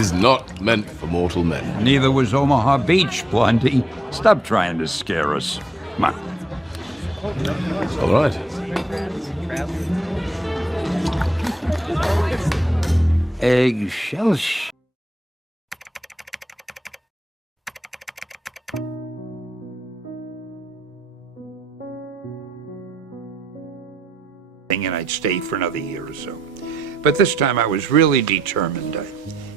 is not meant for mortal men. Neither was Omaha Beach, Blondie. Stop trying to scare us. Come on. All right. Eggshells. And I'd stay for another year or so. But this time I was really determined.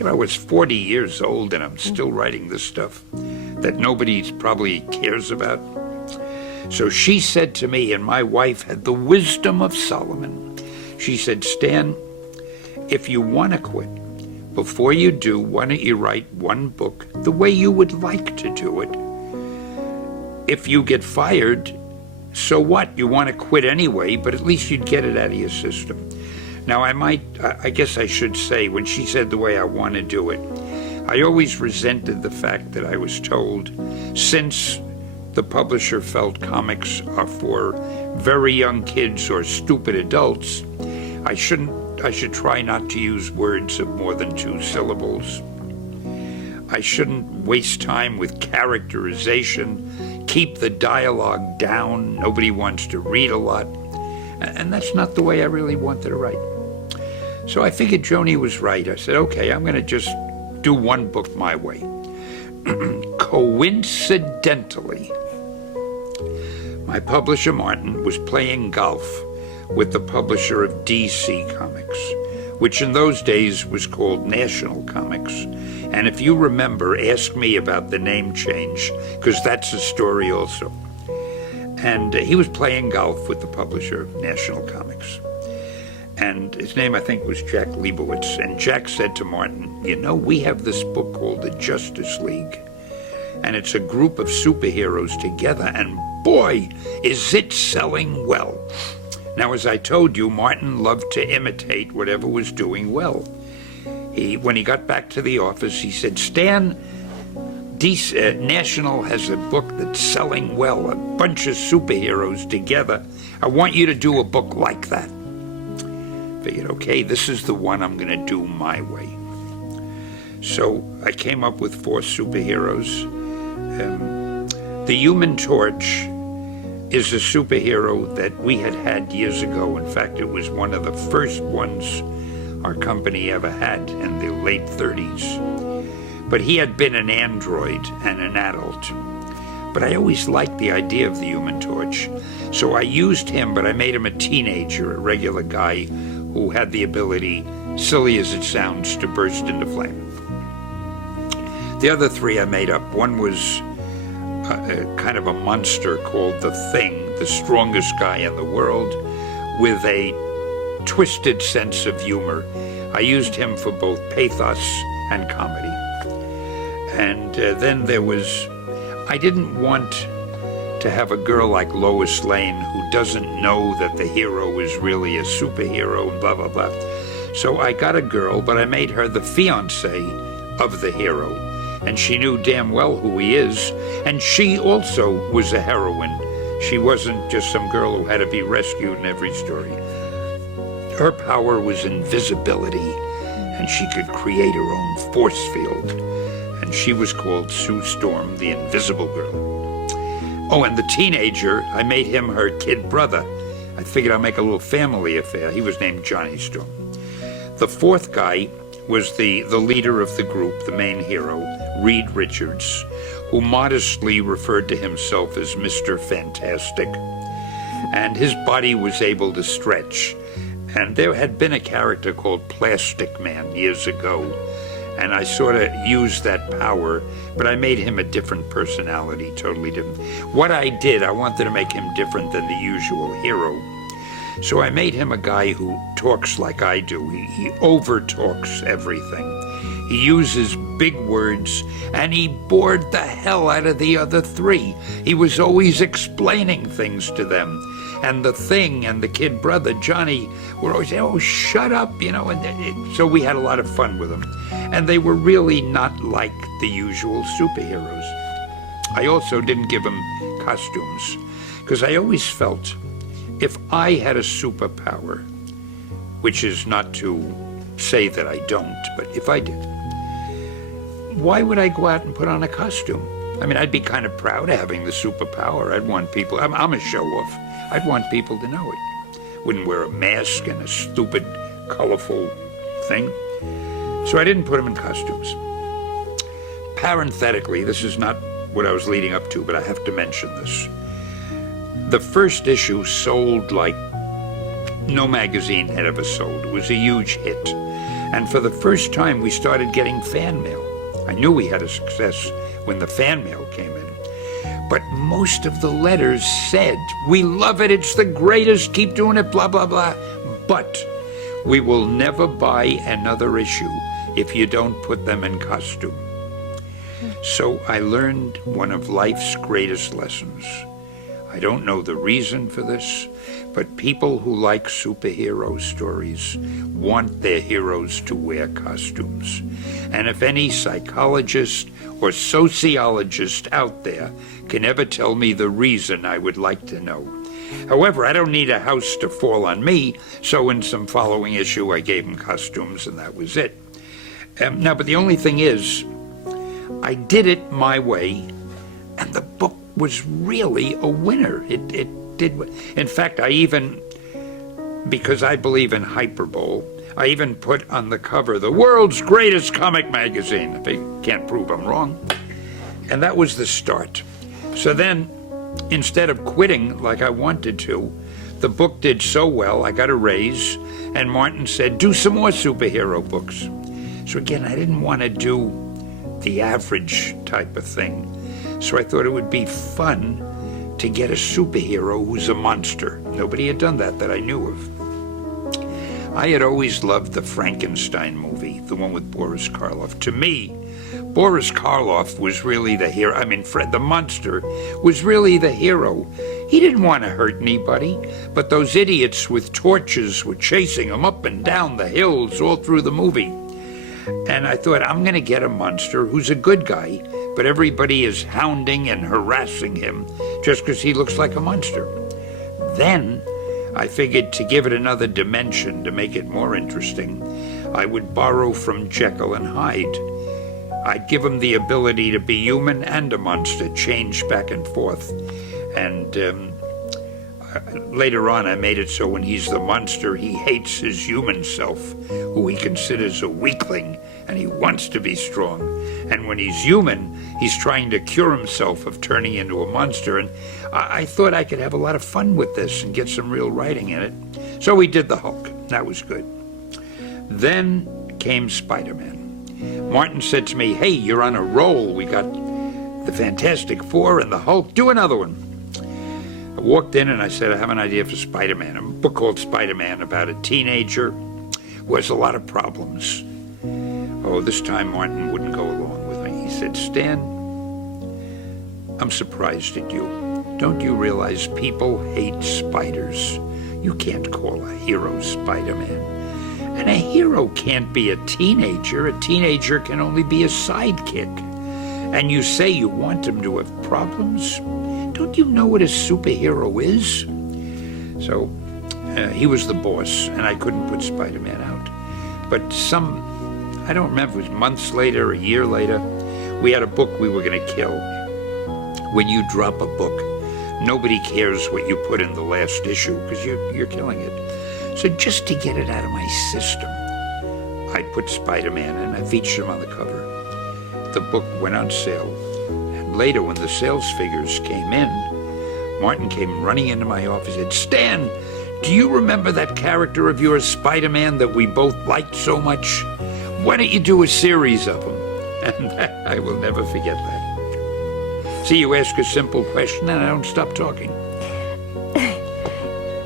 I was 40 years old and I'm still writing this stuff that nobody probably cares about. So she said to me, and my wife had the wisdom of Solomon. She said, Stan, if you want to quit, before you do, why don't you write one book the way you would like to do it? If you get fired, so what? You want to quit anyway, but at least you'd get it out of your system. Now, I guess I should say, when she said the way I want to do it, I always resented the fact that I was told, since the publisher felt comics are for very young kids or stupid adults, I should try not to use words of more than 2 syllables. I shouldn't waste time with characterization, keep the dialogue down. Nobody wants to read a lot. And that's not the way I really wanted to write. So I figured Joni was right. I said, okay, I'm going to just do one book my way. Coincidentally, my publisher, Martin, was playing golf with the publisher of DC Comics, which in those days was called National Comics. And if you remember, ask me about the name change, because that's a story also. And he was playing golf with the publisher of National Comics. And his name, I think, was Jack Leibowitz. And Jack said to Martin, you know, we have this book called The Justice League. And it's a group of superheroes together, and boy, is it selling well. Now, as I told you, Martin loved to imitate whatever was doing well. When he got back to the office, he said, Stan, National has a book that's selling well, a bunch of superheroes together. I want you to do a book like that. Figured, okay, this is the one I'm going to do my way. So I came up with 4 superheroes. The Human Torch is a superhero that we had years ago. In fact, it was one of the first ones our company ever had in the late 30s. But he had been an android and an adult. But I always liked the idea of the Human Torch. So I used him, but I made him a teenager, a regular guy who had the ability, silly as it sounds, to burst into flame. The other 3 I made up. One was kind of a monster called The Thing, the strongest guy in the world, with a twisted sense of humor. I used him for both pathos and comedy. And then there was, I didn't want to have a girl like Lois Lane who doesn't know that the hero is really a superhero and blah, blah, blah. So I got a girl, but I made her the fiancée of the hero. And she knew damn well who he is. And she also was a heroine. She wasn't just some girl who had to be rescued in every story. Her power was invisibility, and she could create her own force field. And she was called Sue Storm, the Invisible Girl. Oh, and the teenager, I made him her kid brother. I figured I'd make a little family affair. He was named Johnny Storm. The 4th guy was the leader of the group, the main hero, Reed Richards, who modestly referred to himself as Mr. Fantastic. And his body was able to stretch. And there had been a character called Plastic Man years ago, and I sort of used that power, but I made him a different personality, totally different. What I did, I wanted to make him different than the usual hero. So I made him a guy who talks like I do. He over-talks everything. He uses big words, and he bored the hell out of the other 3. He was always explaining things to them. And the Thing and the kid brother, Johnny, were always saying, oh, shut up, you know. And so we had a lot of fun with them. And they were really not like the usual superheroes. I also didn't give them costumes, because I always felt if I had a superpower, which is not to say that I don't, but if I did, why would I go out and put on a costume? I mean, I'd be kind of proud of having the superpower. I'd want people, I'm a show-off. I'd want people to know it. Wouldn't wear a mask and a stupid, colorful thing. So I didn't put them in costumes. Parenthetically, this is not what I was leading up to, but I have to mention this. The first issue sold like no magazine had ever sold. It was a huge hit. And for the first time, we started getting fan mail. I knew we had a success when the fan mail came in. But most of the letters said, "We love it, it's the greatest, keep doing it, blah, blah, blah. But we will never buy another issue if you don't put them in costume." So I learned one of life's greatest lessons. I don't know the reason for this, but people who like superhero stories want their heroes to wear costumes. And if any psychologist or sociologist out there can ever tell me the reason, I would like to know. However, I don't need a house to fall on me, so in some following issue I gave them costumes and that was it. Now, but the only thing is, I did it my way, and the book was really a winner. It did. In fact, I even, because I believe in hyperbole, I even put on the cover, "The world's greatest comic magazine." They can't prove I'm wrong. And that was the start. So then, instead of quitting like I wanted to, the book did so well, I got a raise, and Martin said, "Do some more superhero books." So again, I didn't want to do the average type of thing. So I thought it would be fun to get a superhero who's a monster. Nobody had done that I knew of. I had always loved the Frankenstein movie, the one with Boris Karloff. To me, Boris Karloff was really the hero. I mean, Fred the monster was really the hero. He didn't want to hurt anybody, but those idiots with torches were chasing him up and down the hills all through the movie. And I thought, I'm going to get a monster who's a good guy, but everybody is hounding and harassing him just because he looks like a monster. Then I figured to give it another dimension, to make it more interesting, I would borrow from Jekyll and Hyde. I'd give him the ability to be human and a monster, change back and forth. And later on, I made it so when he's the monster, he hates his human self, who he considers a weakling, and he wants to be strong. And when he's human, he's trying to cure himself of turning into a monster. And I thought I could have a lot of fun with this and get some real writing in it. So we did the Hulk. That was good. Then came Spider-Man. Martin said to me, "Hey, you're on a roll. We got the Fantastic Four and the Hulk. Do another one." I walked in and I said, "I have an idea for Spider-Man." A book called Spider-Man about a teenager who has a lot of problems. Oh, this time Martin wouldn't go along with me. He said, "Stan, I'm surprised at you. Don't you realize people hate spiders? You can't call a hero Spider-Man. And a hero can't be a teenager. A teenager can only be a sidekick. And you say you want him to have problems? Don't you know what a superhero is?" So he was the boss, and I couldn't put Spider-Man out. But I don't remember, it was months later, a year later, we had a book we were going to kill. When you drop a book, nobody cares what you put in the last issue because you're killing it. So just to get it out of my system, I put Spider-Man and I featured him on the cover. The book went on sale. And later, when the sales figures came in, Martin came running into my office and said, "Stan, do you remember that character of yours, Spider-Man, that we both liked so much? Why don't you do a series of them?" And I will never forget that. See, you ask a simple question and I don't stop talking.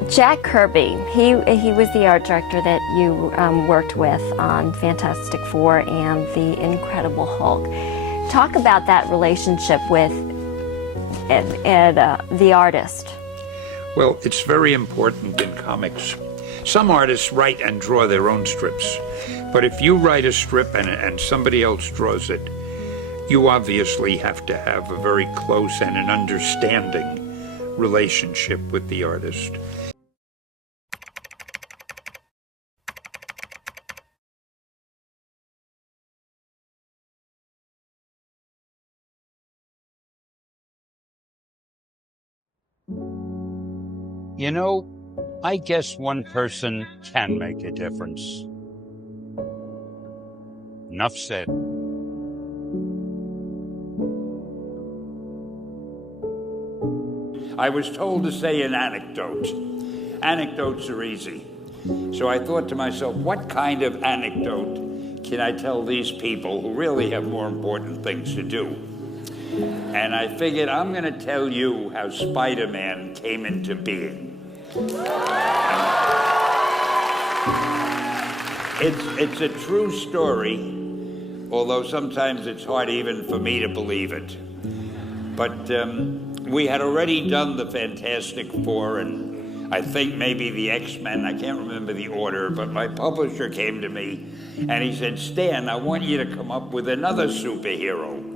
Jack Kirby, he was the art director that you worked with on Fantastic Four and The Incredible Hulk. Talk about that relationship with the artist. Well, it's very important in comics. Some artists write and draw their own strips. But if you write a strip and somebody else draws it, you obviously have to have a very close and an understanding relationship with the artist. You know, I guess one person can make a difference. Enough said. I was told to say an anecdote. Anecdotes are easy. So I thought to myself, what kind of anecdote can I tell these people who really have more important things to do? And I figured I'm going to tell you how Spider-Man came into being. It's a true story, although sometimes it's hard even for me to believe it. But we had already done the Fantastic Four and I think maybe the X-Men. I can't remember the order, but my publisher came to me and he said, Stan, I want you to come up with another superhero.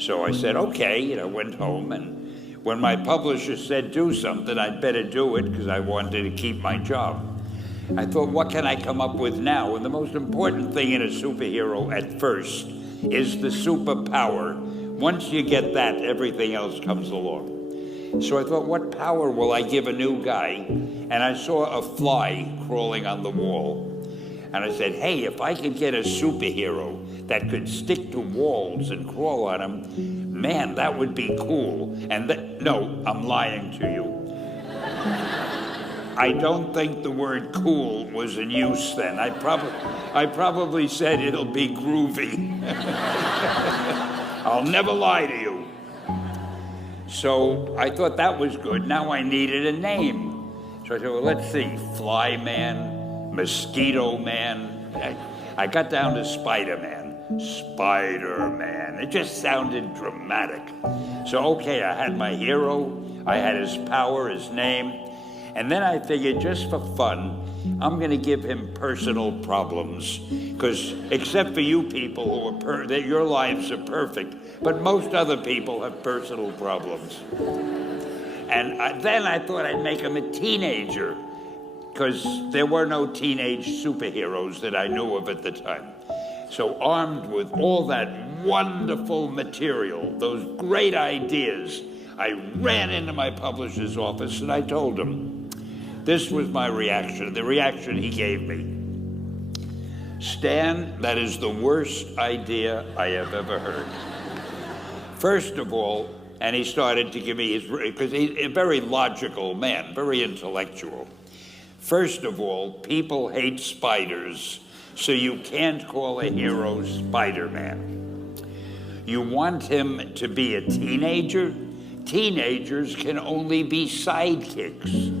So I said, okay, went home, and when my publisher said do something, I'd better do it because I wanted to keep my job. I thought, what can I come up with now? And the most important thing in a superhero at first is the superpower. Once you get that, everything else comes along. So I thought, what power will I give a new guy? And I saw a fly crawling on the wall. And I said, hey, if I could get a superhero that could stick to walls and crawl on them, man, that would be cool. And no, I'm lying to you. I don't think the word cool was in use then. I probably said it'll be groovy. I'll never lie to you. So I thought that was good. Now I needed a name. So I said, well, let's see, Fly Man, Mosquito Man. I got down to Spider-Man. Spider-Man. It just sounded dramatic. So, okay, I had my hero. I had his power, his name. And then I figured, just for fun, I'm going to give him personal problems. Because except for you people who that your lives are perfect, but most other people have personal problems. And then I thought I'd make him a teenager, because there were no teenage superheroes that I knew of at the time. So armed with all that wonderful material, those great ideas, I ran into my publisher's office and I told him, this was my reaction, the reaction he gave me. Stan, that is the worst idea I have ever heard. First of all, and he started to give me his, because he's a very logical man, very intellectual. First of all, people hate spiders, so you can't call a hero Spider-Man. You want him to be a teenager? Teenagers can only be sidekicks.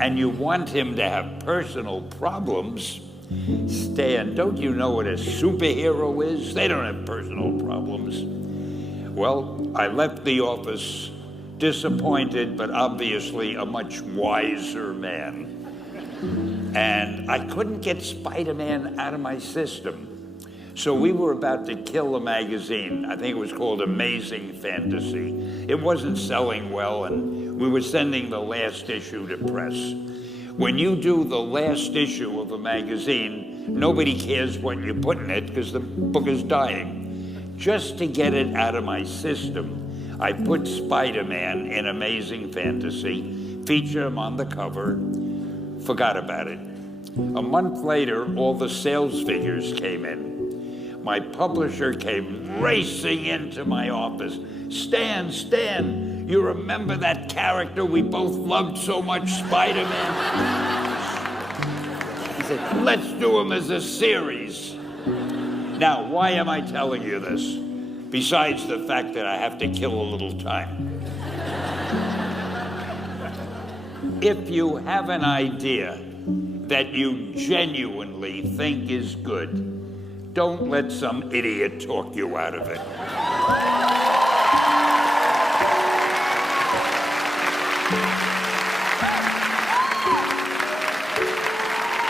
And you want him to have personal problems? Stan, don't you know what a superhero is? They don't have personal problems. Well, I left the office disappointed, but obviously a much wiser man. And I couldn't get Spider-Man out of my system. So we were about to kill a magazine. I think it was called Amazing Fantasy. It wasn't selling well, and we were sending the last issue to press. When you do the last issue of a magazine, nobody cares what you put in it because the book is dying. Just to get it out of my system, I put Spider-Man in Amazing Fantasy, featured him on the cover, forgot about it. A month later, all the sales figures came in. My publisher came racing into my office. Stan, you remember that character we both loved so much, Spider-Man? He said, let's do him as a series. Now, why am I telling you this? Besides the fact that I have to kill a little time. If you have an idea that you genuinely think is good, don't let some idiot talk you out of it.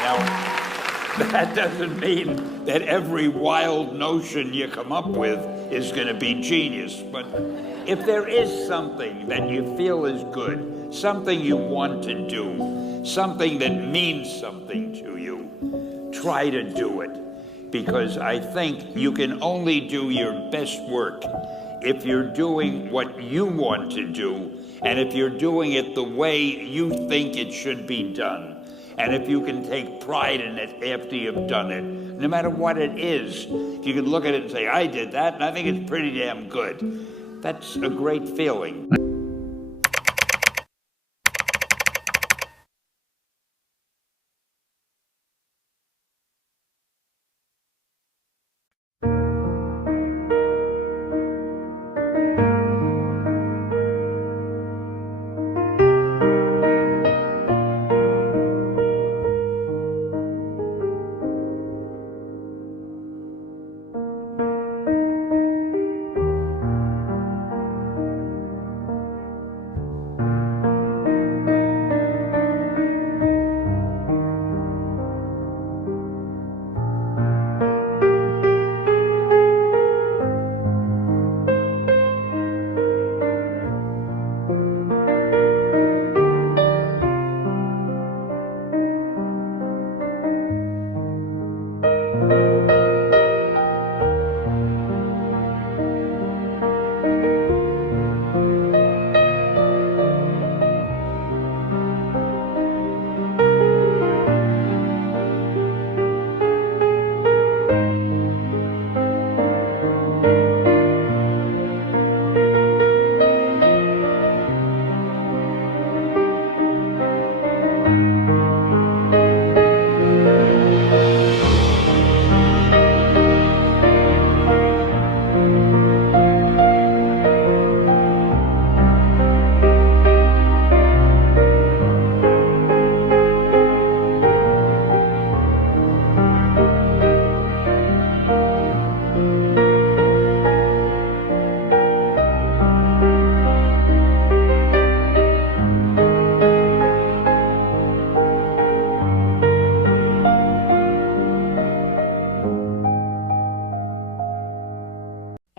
Now, that doesn't mean that every wild notion you come up with is going to be genius, but if there is something that you feel is good, something you want to do, something that means something to you, try to do it. Because I think you can only do your best work if you're doing what you want to do, and if you're doing it the way you think it should be done, and if you can take pride in it after you've done it, no matter what it is, if you can look at it and say, I did that, and I think it's pretty damn good, that's a great feeling.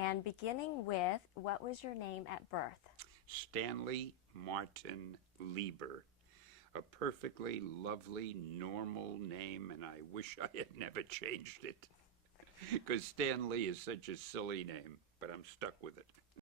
And beginning with, what was your name at birth? Stanley Martin Lieber. A perfectly lovely, normal name, and I wish I had never changed it. Because Stanley is such a silly name, but I'm stuck with it.